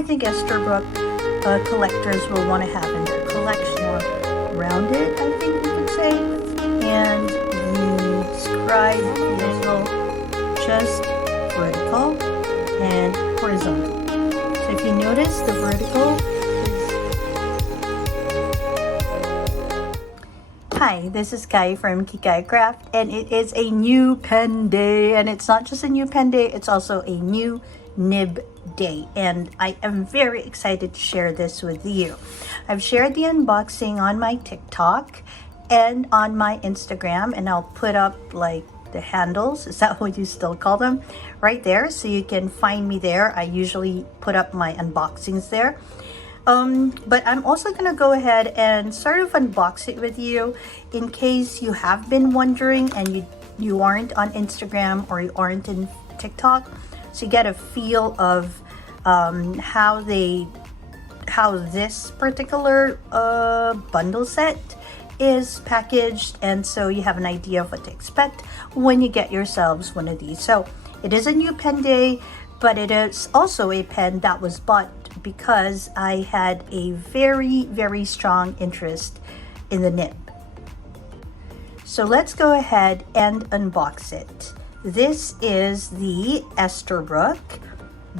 I think Esterbrook collectors will want to have in their collection. Or rounded, I think you could say. And the Scribe is just vertical and horizontal. So if you notice, the vertical is... Hi, this is Kai from Kikai Craft, and it is a new pen day. And it's not just a new pen day, it's also a new nib day, and I am very excited to share this with you. I've shared the unboxing on my TikTok and on my Instagram, and I'll put up like the handles, is that what you still call them, right there, so you can find me there. I usually put up my unboxings there. But I'm also gonna go ahead and sort of unbox it with you in case you have been wondering and you aren't on Instagram or you aren't in TikTok, so you get a feel of how this particular bundle set is packaged, and so you have an idea of what to expect when you get yourselves one of these. So it is a new pen day, but it is also a pen that was bought because I had a very strong interest in the nib. So let's go ahead and unbox it. This is the Esterbrook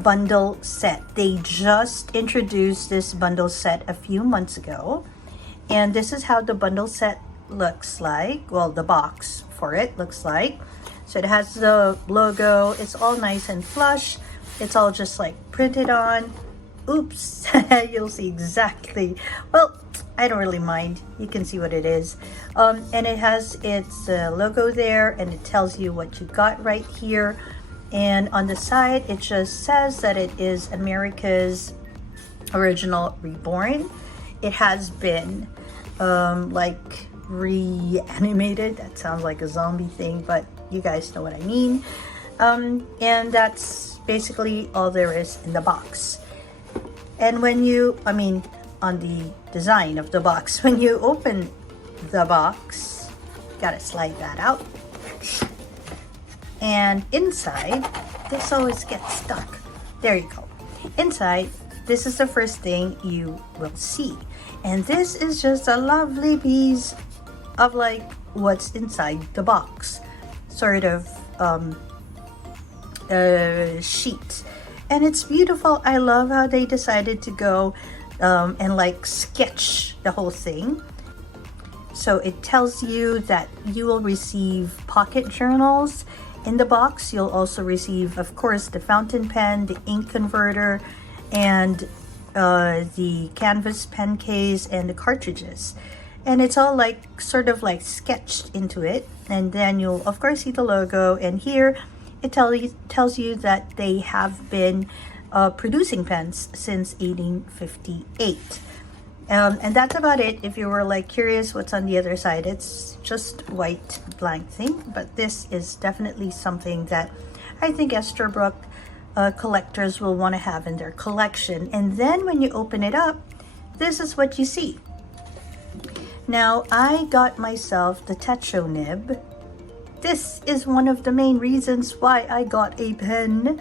bundle set. They just introduced this bundle set a few months ago, and this is how the bundle set looks like. Well, the box for it looks like. So it has the logo. It's all nice and flush. It's all just like printed on. Oops. You'll see exactly, well, I don't really mind. You can see what it is. And it has its logo there, and it tells you what you got right here. And on the side, it just says that it is America's original reborn. It has been like reanimated. That sounds like a zombie thing, but you guys know what I mean. And that's basically all there is in the box. And when you, on the design of the box, when you open the box, gotta slide that out. And inside, this always gets stuck. There you go. Inside, this is the first thing you will see. And this is just a lovely piece of like what's inside the box. Sort of sheet. And it's beautiful. I love how they decided to go and like sketch the whole thing. So it tells you that you will receive pocket journals in the box. You'll also receive, of course, the fountain pen, the ink converter, and the canvas pen case and the cartridges. And it's all like sort of like sketched into it. And then you'll of course see the logo, and here it tells you that they have been producing pens since 1858. And that's about it. If you were like curious what's on the other side, it's just white blank thing, but this is definitely something that I think Esterbrook collectors will want to have in their collection. And then when you open it up, this is what you see. Now, I got myself the Techo nib. This is one of the main reasons why I got a pen.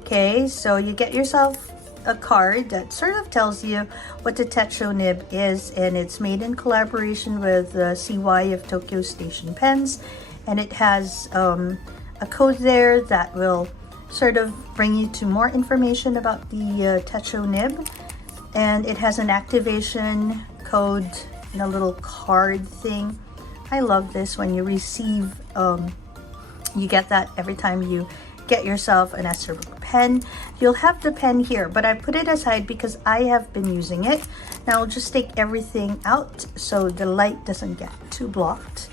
Okay, so you get yourself a card that sort of tells you what the Techo nib is, and it's made in collaboration with CY of Tokyo Station Pens, and it has a code there that will sort of bring you to more information about the Techo nib, and it has an activation code in a little card thing. I love this when you receive, you get that every time you get yourself an Esterbrook pen. You'll have the pen here, but I put it aside because I have been using it. Now I'll just take everything out so the light doesn't get too blocked.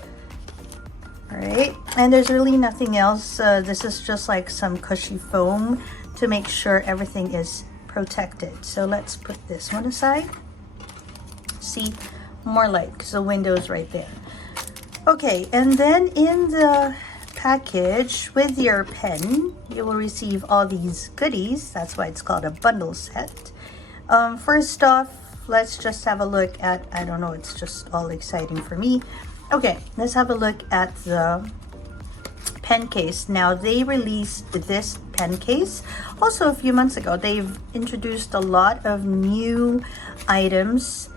All right, and there's really nothing else. This is just like some cushy foam to make sure everything is protected. So let's put this one aside. See, more light because the window is right there. Okay, and then in the package with your pen, you will receive all these goodies. That's why it's called a bundle set. First off, let's just have a look at, I don't know, it's just all exciting for me. Okay, let's have a look at the pen case. Now they released this pen case also a few months ago. They've introduced a lot of new items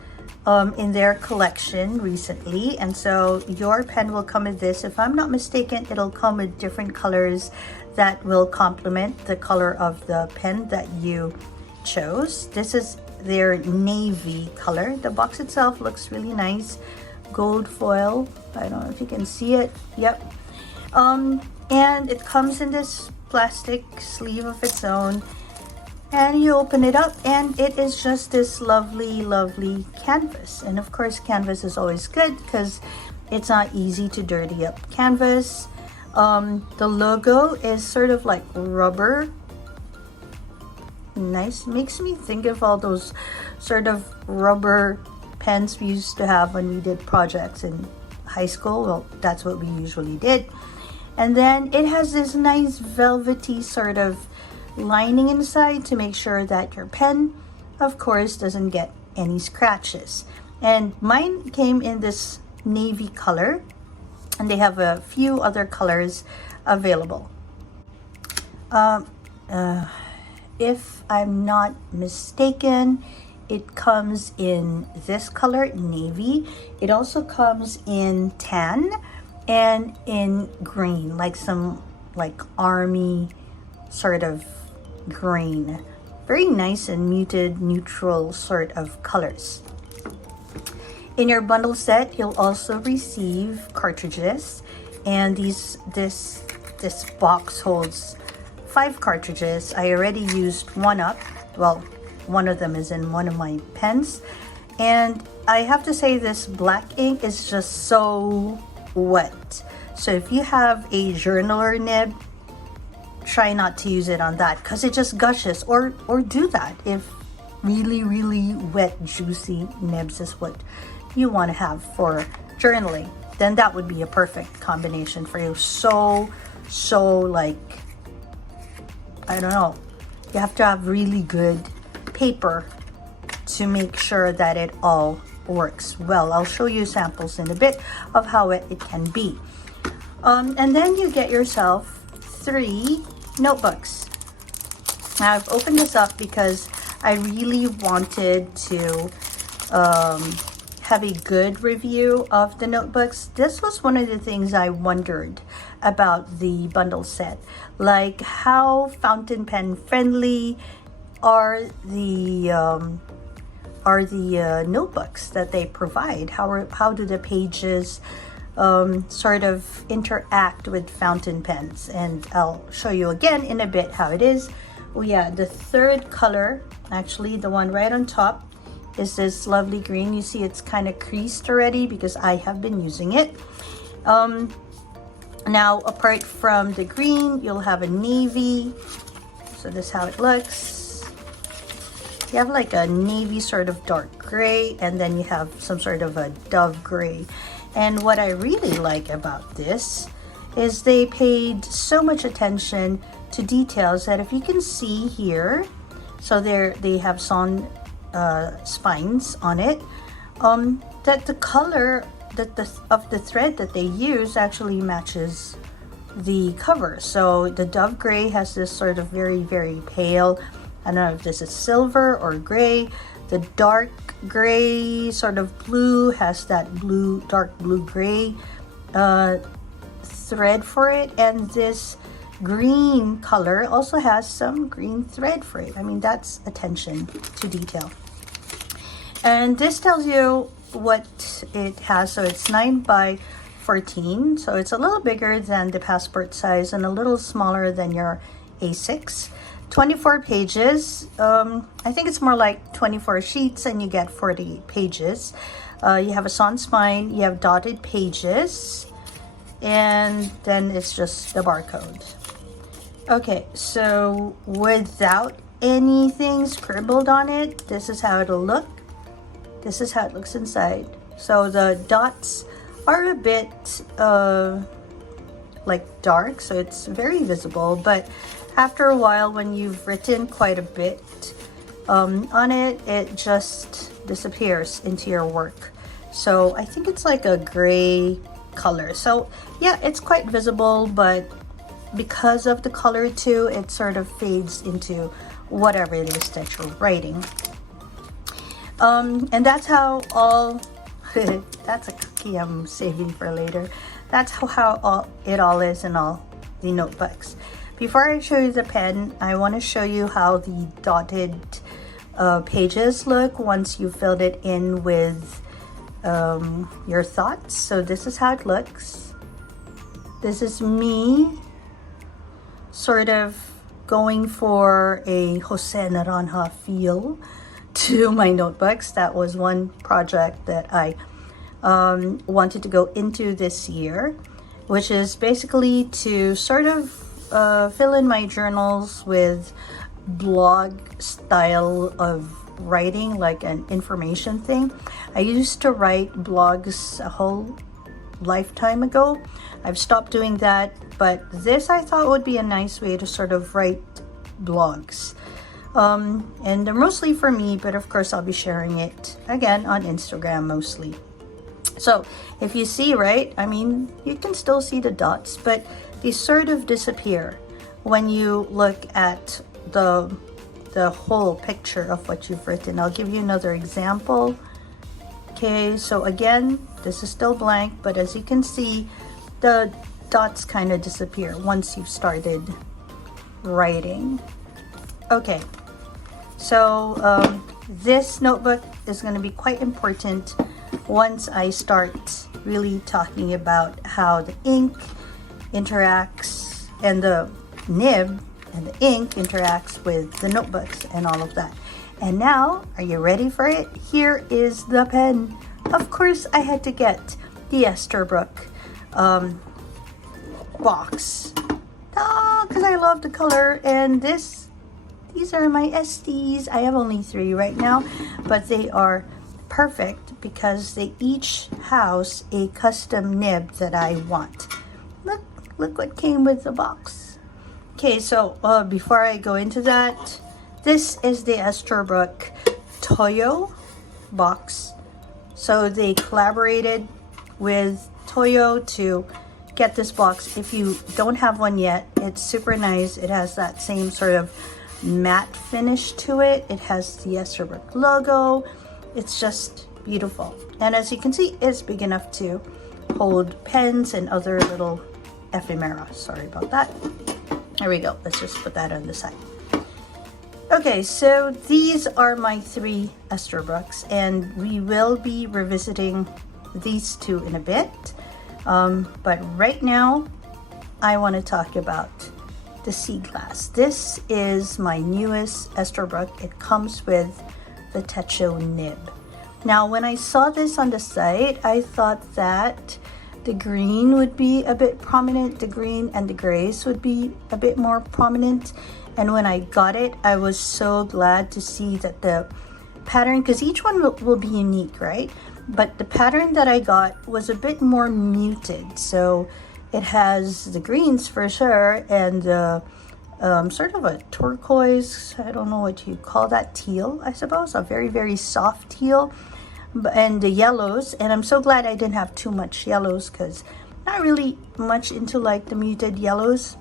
in their collection recently, and so your pen will come with this. If I'm not mistaken, it'll come with different colors that will complement the color of the pen that you chose. This is their navy color. The box itself looks really nice, gold foil. I don't know if you can see it. Yep. And it comes in this plastic sleeve of its own, and you open it up and it is just this lovely canvas. And of course, canvas is always good because it's not easy to dirty up canvas. The logo is sort of like rubber. Nice. Makes me think of all those sort of rubber pens we used to have when we did projects in high school. Well, that's what we usually did. And then it has this nice velvety sort of lining inside to make sure that your pen, of course, doesn't get any scratches. And mine came in this navy color, and they have a few other colors available. If I'm not mistaken, it comes in this color, navy. It also comes in tan and in green, like some like army sort of green. Very nice and muted neutral sort of colors. In your bundle set, you'll also receive cartridges, and this box holds 5 cartridges. I already used one up. Well, one of them is in one of my pens, and I have to say this black ink is just so wet. So if you have a journaler nib, try not to use it on that because it just gushes, or do that if really wet juicy nibs is what you want to have for journaling. Then that would be a perfect combination for you. So like, I don't know, you have to have really good paper to make sure that it all works well. I'll show you samples in a bit of how it can be. And then you get yourself 3 notebooks. Now I've opened this up because I really wanted to have a good review of the notebooks. This was one of the things I wondered about the bundle set, like how fountain pen friendly are the notebooks that they provide. How do the pages sort of interact with fountain pens? And I'll show you again in a bit how it is. Oh yeah, the third color, actually the one right on top, is this lovely green. You see it's kind of creased already because I have been using it. Now apart from the green, you'll have a navy. So this is how it looks. You have like a navy sort of dark gray, and then you have some sort of a dove gray. And what I really like about this is they paid so much attention to details that if you can see here, so they have sawn spines on it, that the color of the thread that they use actually matches the cover. So the dove gray has this sort of very pale, I don't know if this is silver or gray. The dark gray sort of blue has that dark blue gray thread for it, and this green color also has some green thread for it. I mean, that's attention to detail. And this tells you what it has. So it's 9 by 14, so it's a little bigger than the passport size and a little smaller than your A6. 24 pages. I think it's more like 24 sheets, and you get 48 pages. You have a sawn spine, you have dotted pages, and then it's just the barcode. Okay, so without anything scribbled on it, this is how it'll look. This is how it looks inside. So the dots are a bit like dark, so it's very visible, but after a while, when you've written quite a bit on it, it just disappears into your work. So I think it's like a gray color. So yeah, it's quite visible, but because of the color too, it sort of fades into whatever it is that you're writing. And that's how all that's a cookie I'm saving for later. That's how it all is in all the notebooks. Before I show you the pen, I want to show you how the dotted pages look once you filled it in with your thoughts. So this is how it looks. This is me sort of going for a Jose Naranja feel to my notebooks. That was one project that I wanted to go into this year, which is basically to sort of fill in my journals with blog style of writing, like an information thing. I used to write blogs a whole lifetime ago. I've stopped doing that, but this I thought would be a nice way to sort of write blogs. And they're mostly for me, but of course I'll be sharing it again on Instagram mostly. So if you see, right, I mean, you can still see the dots, but they sort of disappear when you look at the whole picture of what you've written. I'll give you another example. Okay, so again, this is still blank, but as you can see, the dots kind of disappear once you've started writing. Okay, so this notebook is going to be quite important once I start really talking about how the ink interacts and the nib and the ink interacts with the notebooks and all of that. And now, are you ready for it? Here is the pen. Of course, I had to get the Esterbrook box. Because I love the color. And these are my Esties. I have only 3 right now, but they are perfect because they each house a custom nib that I want. Look what came with the box. Okay, so before I go into that, this is the Esterbrook Toyo Box. So they collaborated with Toyo to get this box. If you don't have one yet, it's super nice. It has that same sort of matte finish to it. It has the Esterbrook logo. It's just beautiful. And as you can see, it's big enough to hold pens and other little ephemera. Sorry about that. There we go. Let's just put that on the side. Okay, so these are my 3 Esterbrooks, and we will be revisiting these 2 in a bit. But right now, I want to talk about the Sea Glass. This is my newest Esterbrook. It comes with the Techo nib. Now, when I saw this on the site, I thought that the green would be a bit prominent. The green and the grays would be a bit more prominent. And when I got it, I was so glad to see that the pattern, because each one will be unique, right? But the pattern that I got was a bit more muted. So it has the greens for sure, and sort of a turquoise, I don't know what you call that, teal, I suppose, a very, very soft teal, and the yellows. And I'm so glad I didn't have too much yellows, because not really much into like the muted yellows.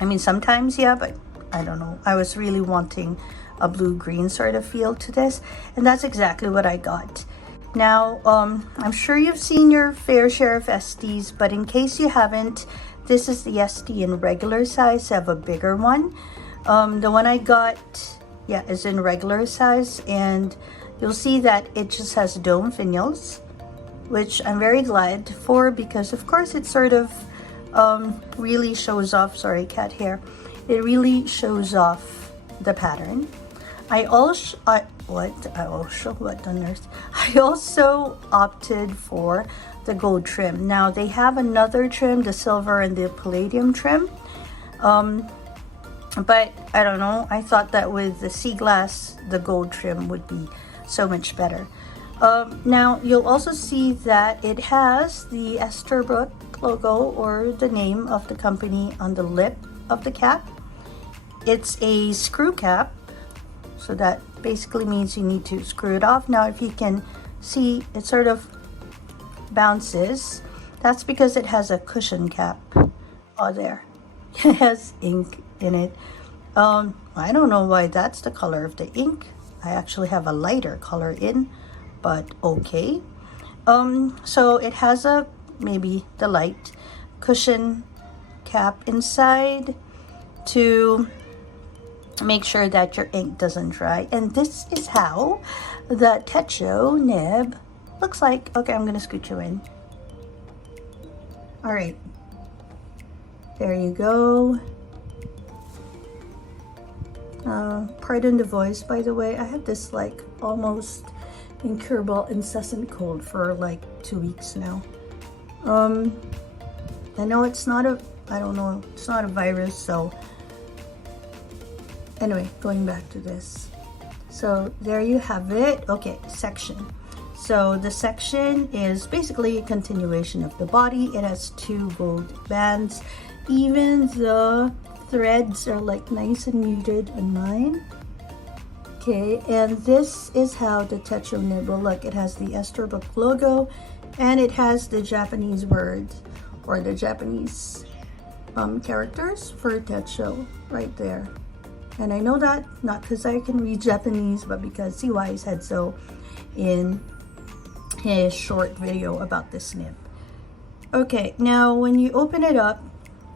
I mean, sometimes, yeah, but I don't know. I was really wanting a blue-green sort of feel to this, and that's exactly what I got. Now, I'm sure you've seen your fair share of Esties, but in case you haven't, this is the Estie in regular size. I have a bigger one. The one I got, yeah, is in regular size, and you'll see that it just has dome finials, which I'm very glad for, because of course it sort of really shows off, sorry, cat hair. It really shows off the pattern. I also opted for the gold trim. Now they have another trim, the silver and the palladium trim, but I don't know, I thought that with the Sea Glass, the gold trim would be so much better. Now you'll also see that it has the Esterbrook logo, or the name of the company, on the lip of the cap. It's a screw cap, so that basically means you need to screw it off. Now if you can see, it sort of bounces. That's because it has a cushion cap there. It has ink in it. I don't know why that's the color of the ink. I actually have a lighter color in, but okay. So it has a maybe the light cushion cap inside to make sure that your ink doesn't dry. And this is how the Techo nib looks like. Okay, I'm gonna scoot you in. All right, there you go. Pardon the voice, by the way. I have this like almost incurable incessant cold for like 2 weeks now. I know it's not a, I don't know, it's not a virus, so anyway, going back to this. So there you have it. Okay, section. So the section is basically a continuation of the body. It has 2 gold bands. Even the threads are like nice and muted on mine. Okay, and this is how the Techo nib will look. It has the Esterbrook logo, and it has the Japanese word or the Japanese characters for Techo right there. And I know that not because I can read Japanese, but because CY said so in his short video about this nib. Okay, now when you open it up,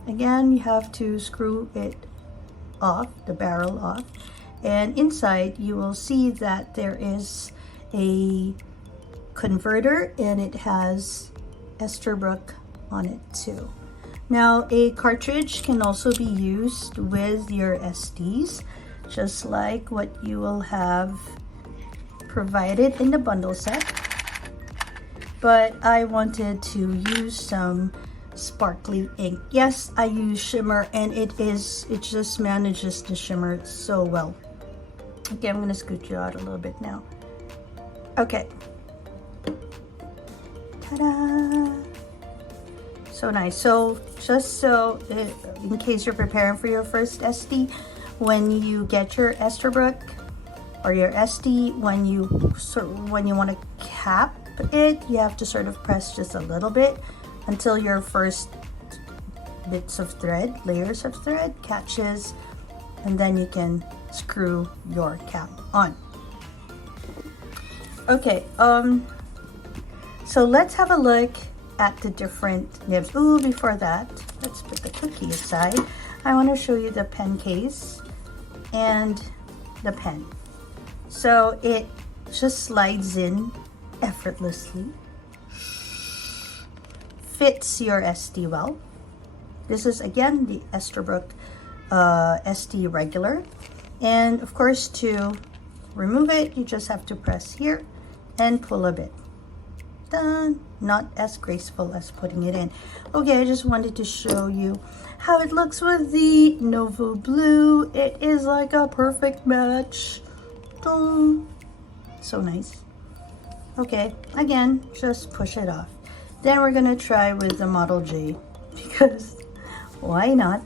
again, you have to screw it off, the barrel off. And inside, you will see that there is a converter, and it has Esterbrook on it too. Now, a cartridge can also be used with your Esties, just like what you will have provided in the bundle set. But I wanted to use some sparkly ink. Yes, I use shimmer, and it just manages to shimmer so well. Okay, I'm gonna scoot you out a little bit now. Okay. Ta-da! So nice. So just so in case you're preparing for your first Estie, when you get your Esterbrook or your Estie, when you want to cap it, you have to sort of press just a little bit until your first bits of thread, layers of thread catches, and then you can screw your cap on. Okay, so let's have a look at the different nibs. Ooh, before that, let's put the cookie aside. I want to show you the pen case and the pen. So it just slides in effortlessly, fits your Estie well. This is again the Esterbrook Estie regular, and of course to remove it, you just have to press here and pull a bit. Done. Not as graceful as putting it in. Okay, I just wanted to show you how it looks with the Novo Blue. It is like a perfect match. Dun. So nice. Okay, again, just push it off. Then we're gonna try with the Model J, because why not?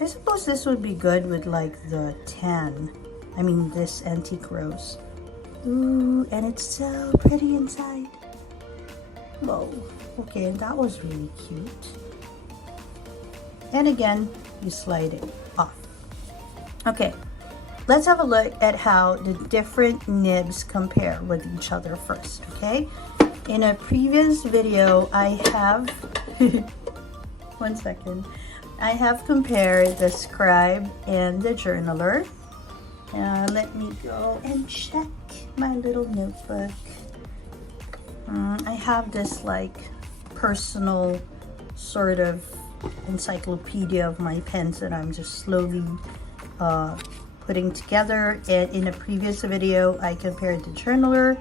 I suppose this would be good with like the tan. I mean this antique rose. Ooh, and it's so pretty inside. Whoa, okay, that was really cute. And again, you slide it off. Okay, let's have a look at how the different nibs compare with each other first, okay? In a previous video, I have, one second, I have compared the Scribe and the Journaler. Let me go and check my little notebook. I have this like personal sort of encyclopedia of my pens that I'm just slowly putting together. And in a previous video, I compared the Journaler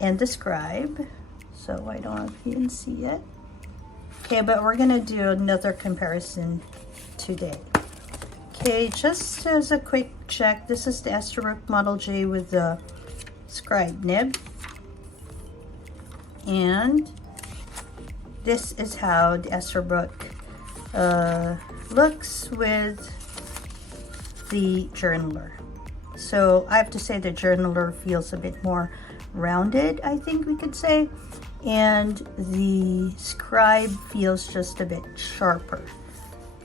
and the Scribe. So I don't know if you can see it. Okay, but we're gonna do another comparison today. Okay, just as a quick check, this is the Esterbrook Model J with the Scribe nib. And this is how the Esterbrook looks with the Journaler. So I have to say the Journaler feels a bit more rounded, I think we could say. And the Scribe feels just a bit sharper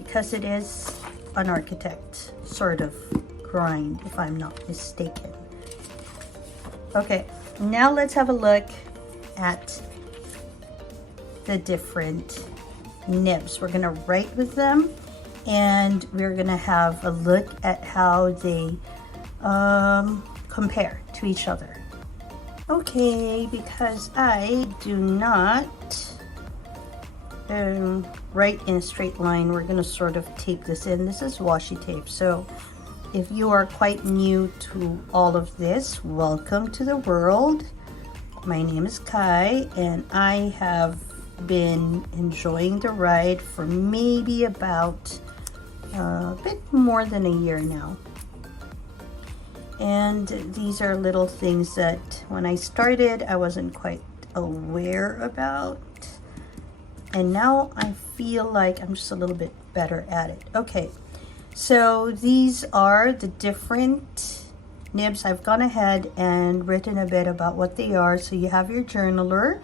because it is an architect sort of grind, if I'm not mistaken. Okay, now let's have a look at the different nibs. We're gonna write with them, and we're gonna have a look at how they compare to each other. Okay, because I do not write in a straight line, we're gonna sort of tape this in. This is washi tape, so if you are quite new to all of this, welcome to the world. My name is Kai, and I have been enjoying the ride for maybe about a bit more than a year now. And these are little things that when I started I wasn't quite aware about, and now I feel like I'm just a little bit better at it. Okay, so these are the different nibs. I've gone ahead and written a bit about what they are. So you have your journaler,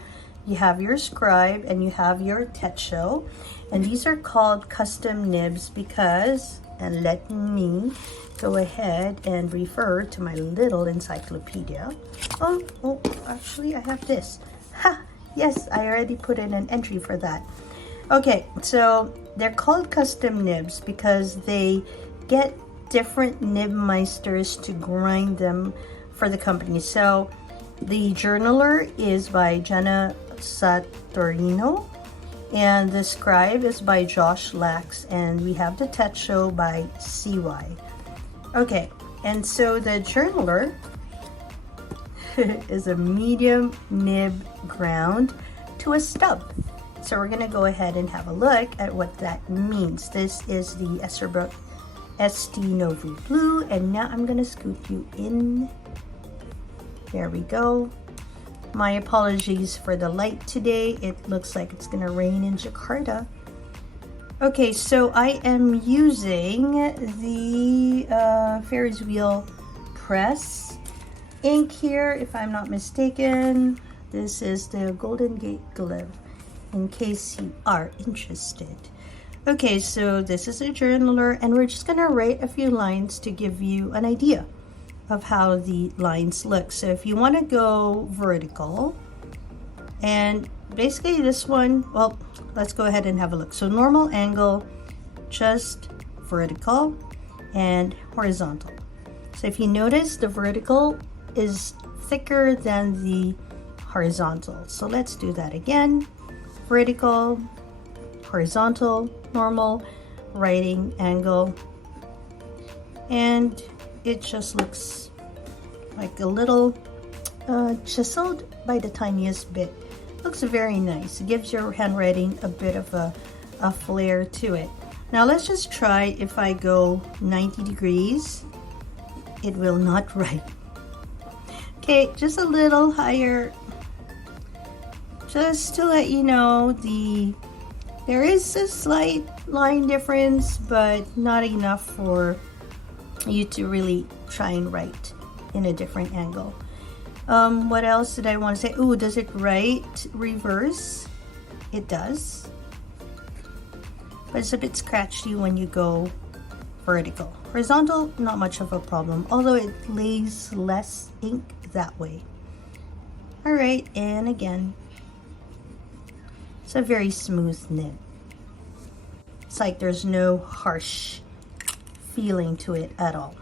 you have your scribe, and you have your Techo. And these are called custom nibs because, and let me go ahead and refer to my little encyclopedia. Oh, actually I have this. Ha! Yes, I already put in an entry for that. Okay, so they're called custom nibs because they get different nibmeisters to grind them for the company. So the journaler is by Gena Salorino, and the scribe is by Josh Lax, and we have the Techo by CY. Okay, and so the journaler is a medium nib ground to a stub. So we're gonna go ahead and have a look at what that means. This is the Esterbrook Estie Novu Blue, and now I'm gonna scoop you in. There we go. My apologies for the light today. It looks like it's gonna rain in Jakarta. Okay, so I am using the Ferris wheel press ink here, if I'm not mistaken. This is the Golden Gate Glove, in case you are interested. Okay, so this is a journaler, and we're just gonna write a few lines to give you an idea of how the lines look. So if you want to go vertical, and basically this one, well, let's go ahead and have a look. So normal angle, just vertical and horizontal. So if you notice, the vertical is thicker than the horizontal. So let's do that again. Vertical, horizontal, normal, writing angle, and it just looks like a little chiseled by the tiniest bit. Looks very nice. It gives your handwriting a bit of a flair to it. Now let's just try. If I go 90 degrees, it will not write. Okay, just a little higher, just to let you know there is a slight line difference, but not enough for you to really try and write in a different angle. What else did I want to say? Oh, does it write reverse? It does, but it's a bit scratchy when you go vertical. Horizontal, not much of a problem, although it lays less ink that way. All right, and again, it's a very smooth nib. It's like there's no harsh feeling to it at all.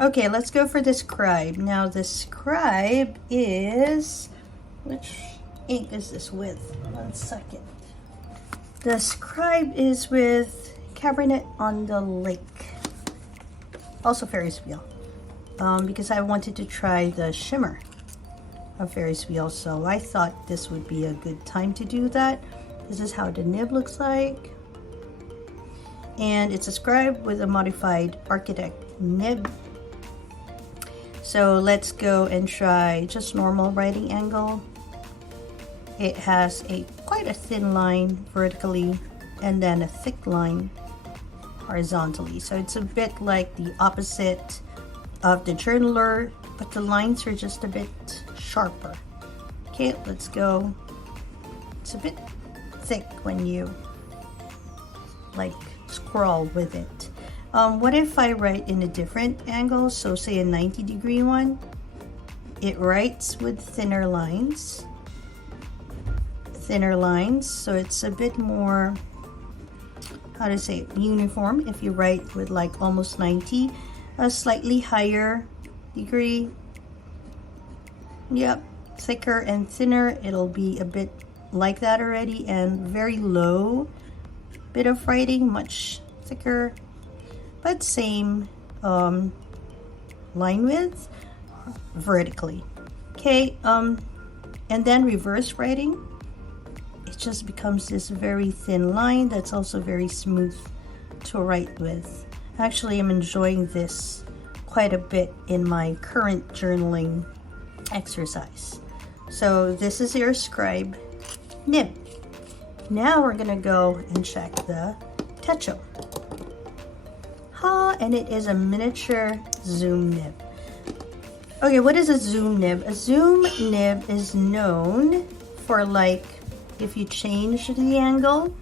Okay, let's go for the scribe. Now the scribe is, which ink is this with? 1 second. The scribe is with Cabernet on the Lake, also Ferris wheel, because I wanted to try the shimmer of Ferris wheel, so I thought this would be a good time to do that. This is how the nib looks like, and it's a scribe with a modified architect nib. So let's go and try just normal writing angle. It has quite a thin line vertically and then a thick line horizontally. So it's a bit like the opposite of the journaler, but the lines are just a bit sharper. Okay, let's go. It's a bit thick when you like scrawl with it. What if I write in a different angle? So say a 90-degree one. It writes with thinner lines. So it's a bit more, how to say it, uniform. If you write with like almost 90, a slightly higher degree, yep, thicker and thinner, it'll be a bit like that already. And very low bit of writing, much thicker, but same line width vertically. Okay, and then reverse writing, it just becomes this very thin line that's also very smooth to write with. Actually, I'm enjoying this quite a bit in my current journaling exercise. So this is your Scribe nib. Now we're gonna go and check the Techo. And it is a miniature zoom nib. Okay, what is a zoom nib? A zoom nib is known for, like, if you change the angle,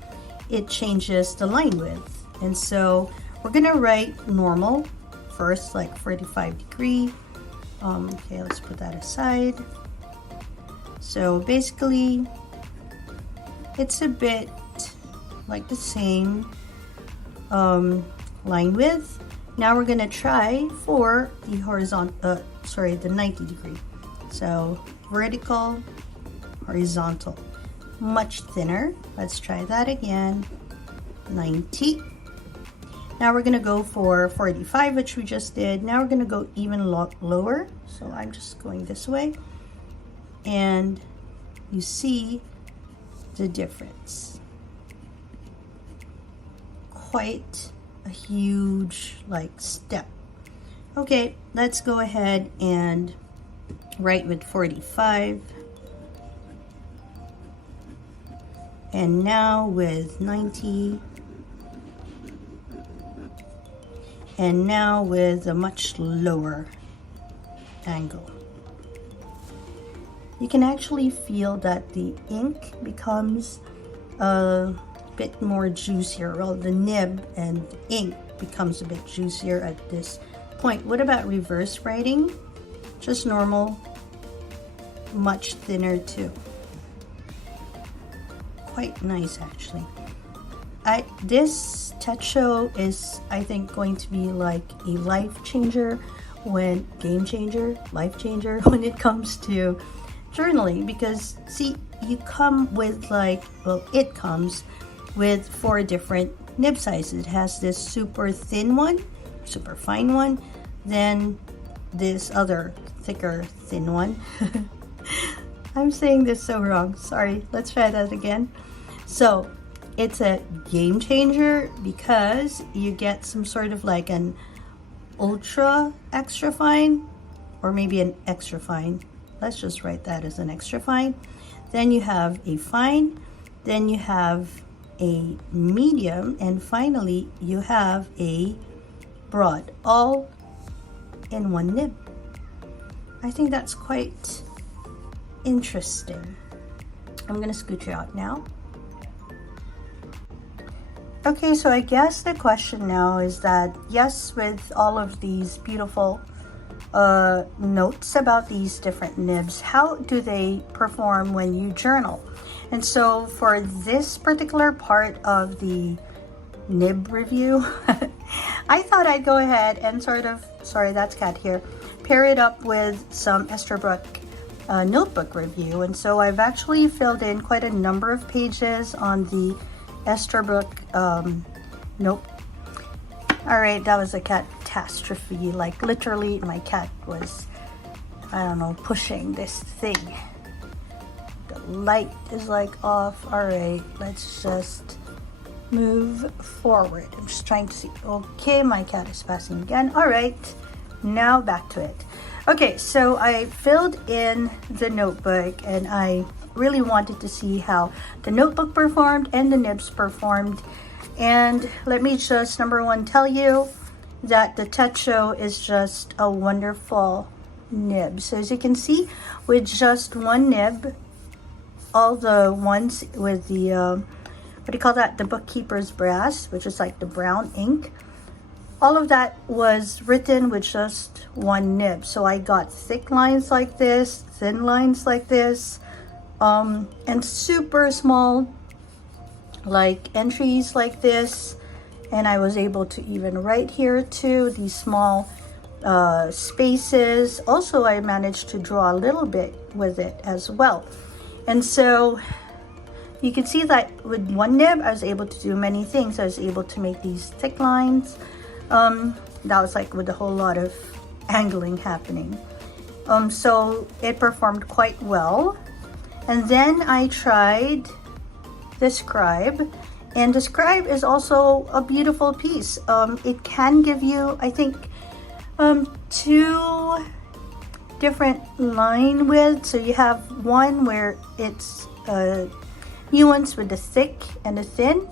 it changes the line width. And so we're gonna write normal first, like 45-degree. Okay, let's put that aside. So basically, it's a bit like the same line width. Now we're gonna try for the horizontal, the 90-degree. So vertical, horizontal, much thinner. Let's try that again. 90. Now we're gonna go for 45, which we just did. Now we're gonna go even lower. So I'm just going this way, and you see the difference. Quite a huge like step. Okay, let's go ahead and write with 45, and now with 90, and now with a much lower angle. You can actually feel that the ink becomes a bit more juicier. Well, the nib and ink becomes a bit juicier at this point. What about reverse writing? Just normal, much thinner too. Quite nice, actually. This Techo is, I think, going to be like a life changer when life changer when it comes to journaling, because see, you come with like, well, it comes with 4 different nib sizes. It has this super thin one, super fine one, then this other thicker thin one. I'm saying this so wrong, sorry. Let's try that again. So it's a game changer because you get some sort of like an ultra extra fine, or maybe an extra fine. Let's just write that as an extra fine. Then you have a fine, then you have a medium, and finally you have a broad, all in one nib. I think that's quite interesting. I'm gonna scoot you out now. Okay, so I guess the question now is that, yes, with all of these beautiful notes about these different nibs, how do they perform when you journal? And so for this particular part of the nib review, I thought I'd go ahead and sort of, sorry, that's cat here, pair it up with some Esterbrook notebook review. And so I've actually filled in quite a number of pages on the Esterbrook note. All right, that was a catastrophe. Like literally my cat was, I don't know, pushing this thing. The light is like off. All right, let's just move forward. I'm just trying to see. Okay, my cat is passing again. All right, now back to it. Okay, so I filled in the notebook, and I really wanted to see how the notebook performed and the nibs performed. And let me just, number one, tell you that the Techo is just a wonderful nib. So as you can see, with just one nib, all the ones with the what do you call that? The bookkeeper's brass, which is like the brown ink. All of that was written with just one nib. So I got thick lines like this, thin lines like this, and super small like entries like this. And I was able to even write here too, these small spaces. Also, I managed to draw a little bit with it as well. And so you can see that with one nib, I was able to do many things. I was able to make these thick lines. That was like with a whole lot of angling happening. So it performed quite well. And then I tried the Scribe, and the Scribe is also a beautiful piece. It can give you, I think, 2 different line widths. So you have one where it's nuanced with the thick and the thin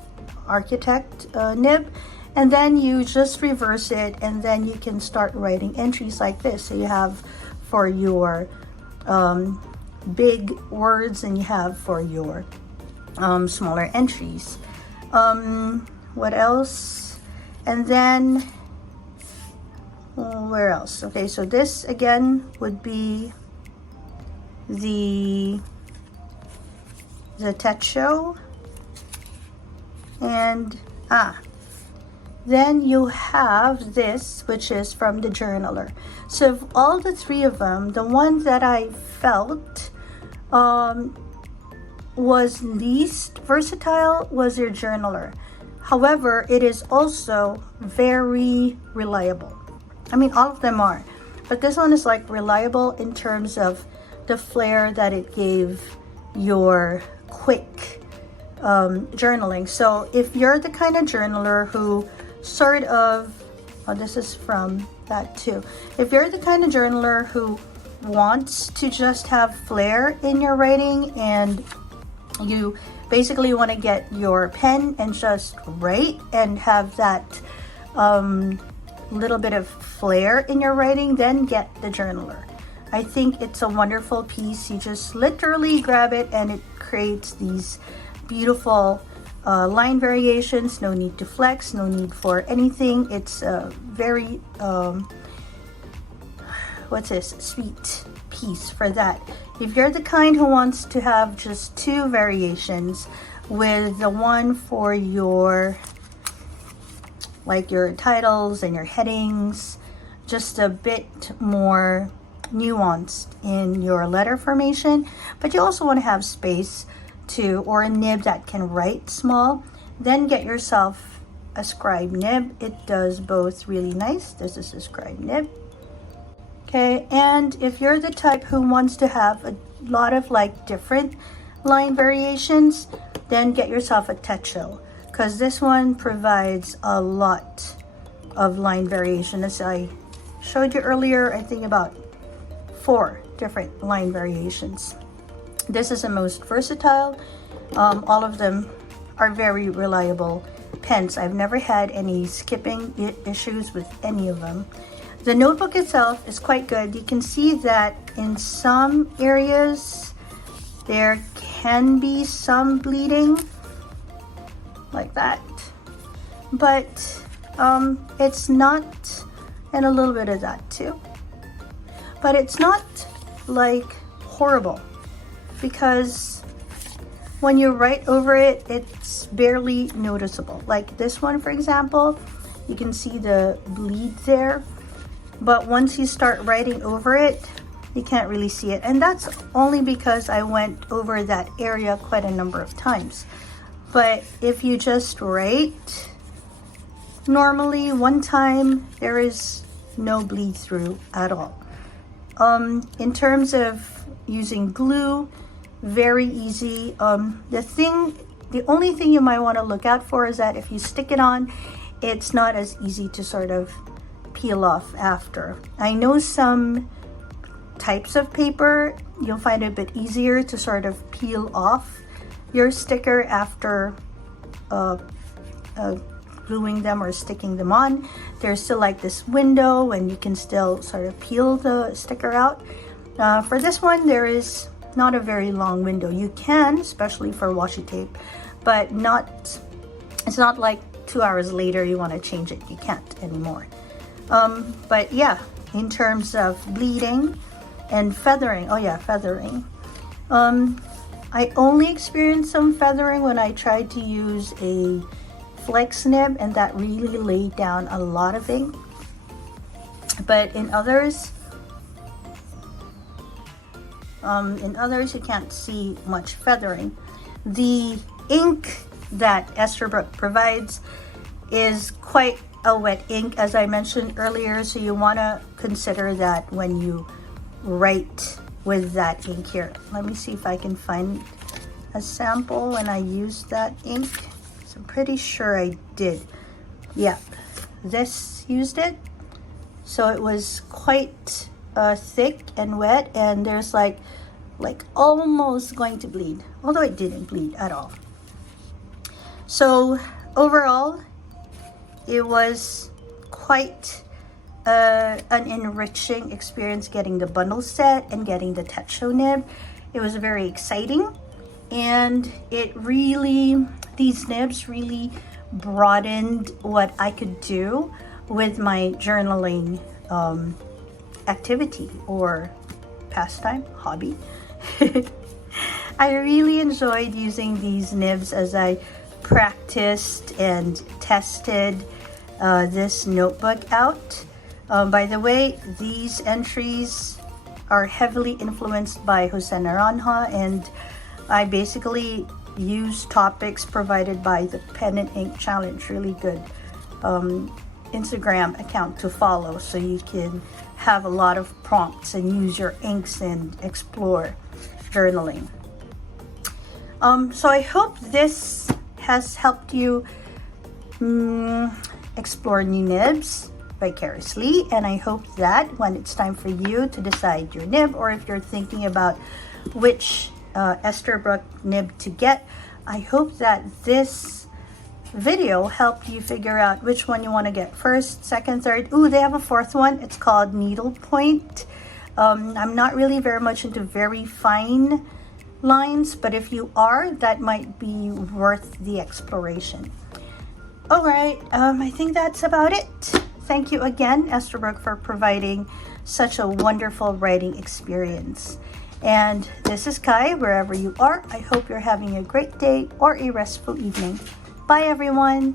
architect nib, and then you just reverse it, and then you can start writing entries like this. So you have for your big words, and you have for your smaller entries. What else? And then where else? Okay, so this again would be the Techo, and then you have this, which is from the journaler. So of all the 3 of them, the one that I felt was least versatile was your journaler. However, it is also very reliable. I mean, all of them are, but this one is like reliable in terms of the flair that it gave your quick journaling. So if you're the kind of journaler who sort of, this is from that too. If you're the kind of journaler who wants to just have flair in your writing, and you basically want to get your pen and just write and have that little bit of flair in your writing, then get the journaler. I think it's a wonderful piece. You just literally grab it and it creates these beautiful line variations. No need to flex, no need for anything. It's a very sweet piece for that. If you're the kind who wants to have just 2 variations, with the one for your like your titles and your headings, just a bit more nuanced in your letter formation, but you also want to have space to, or a nib that can write small, then get yourself a Scribe nib. It does both really nice. This is a Scribe nib. Okay, and if you're the type who wants to have a lot of like different line variations, then get yourself a Techo, because this one provides a lot of line variation. As I showed you earlier, I think about 4 different line variations. This is the most versatile. All of them are very reliable pens. I've never had any skipping issues with any of them. The notebook itself is quite good. You can see that in some areas there can be some bleeding like that, but it's not, and a little bit of that too, but it's not like horrible, because when you write over it, it's barely noticeable. Like this one, for example, you can see the bleed there, but once you start writing over it, you can't really see it. And that's only because I went over that area quite a number of times. But if you just write normally one time, there is no bleed through at all. In terms of using glue, very easy. The only thing you might want to look out for is that if you stick it on, it's not as easy to sort of peel off after. I know some types of paper, you'll find it a bit easier to sort of peel off your sticker after gluing them or sticking them on. There's still like this window and you can still sort of peel the sticker out. For this one, there is not a very long window. You can, especially for washi tape, but it's not like 2 hours later you want to change it. You can't anymore. But yeah, in terms of bleeding and feathering, oh yeah, feathering. I only experienced some feathering when I tried to use a flex nib, and that really laid down a lot of ink. But in others you can't see much feathering. The ink that Esterbrook provides is quite a wet ink, as I mentioned earlier, so you want to consider that when you write with that ink here. Let me see if I can find a sample when I used that ink. So I'm pretty sure I did. Yeah, this used it. So it was quite thick and wet, and there's like almost going to bleed, although it didn't bleed at all. So overall, it was quite an enriching experience getting the bundle set and getting the Techo nib. It was very exciting, and these nibs really broadened what I could do with my journaling activity or pastime, hobby. I really enjoyed using these nibs as I practiced and tested this notebook out. By the way, these entries are heavily influenced by Jose Naranjo, and I basically use topics provided by the Pen and Ink Challenge. Really good Instagram account to follow, so you can have a lot of prompts and use your inks and explore journaling. So I hope this has helped you explore new nibs vicariously, and I hope that when it's time for you to decide your nib, or if you're thinking about which Esterbrook nib to get, I hope that this video helped you figure out which one you want to get first, second, third. Ooh, they have a fourth one. It's called needlepoint. I'm not really very much into very fine lines, but if you are, that might be worth the exploration. All right, I think that's about it. Thank you again, Esterbrook, for providing such a wonderful writing experience. And this is Kai, wherever you are. I hope you're having a great day or a restful evening. Bye, everyone.